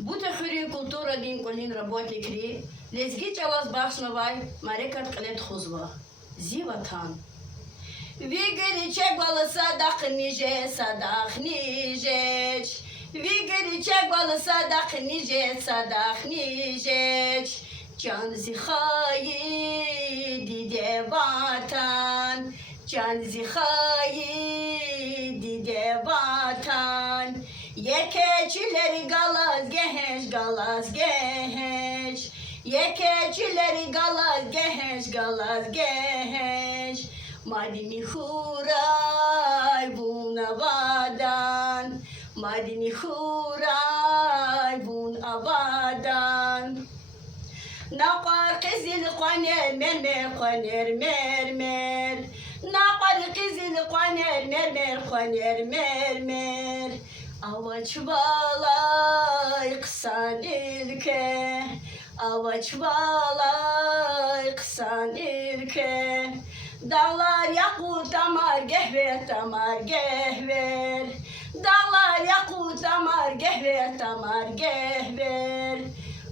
Бути хирі культура дін колін роботи крі, лезгі чалас башнавай, марекат калет хузва. Зіватан. Вігері чек бала садах ніжеч. Вігері чек бала садах ніжеч. Can zihayi dide vatan, can zihayi dide vatan. Yekeçileri galaz geç. Yekeçileri galaz geç. Madini huray bun abadan, madini huray bun abadan. Naqar qizil qaner mermer. Naqar qizil qaner mermer. Avaç balay kısan ilke. Avaç balay kısan ilke. Dağlar yakut amar gehver. Dağlar yakut amar gehver.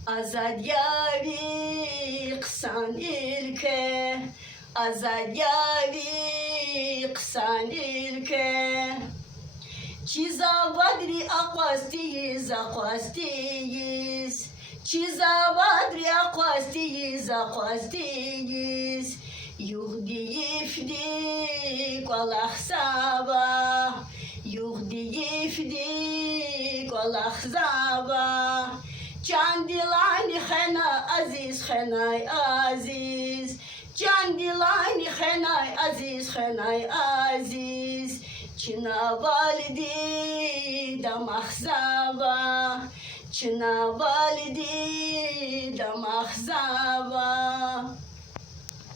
Azad yavi kısan ilke. Azad yavi kısan ilke. Çiza vadri akvastiyiz. Çiza vadri akvastiyiz. Yuhdiyifdik valah sabah. Yuhdiyifdik valah sabah. Can dilani xena aziz. Can dilani xenay aziz. Çına validi damak zava. Çına validi damak zava.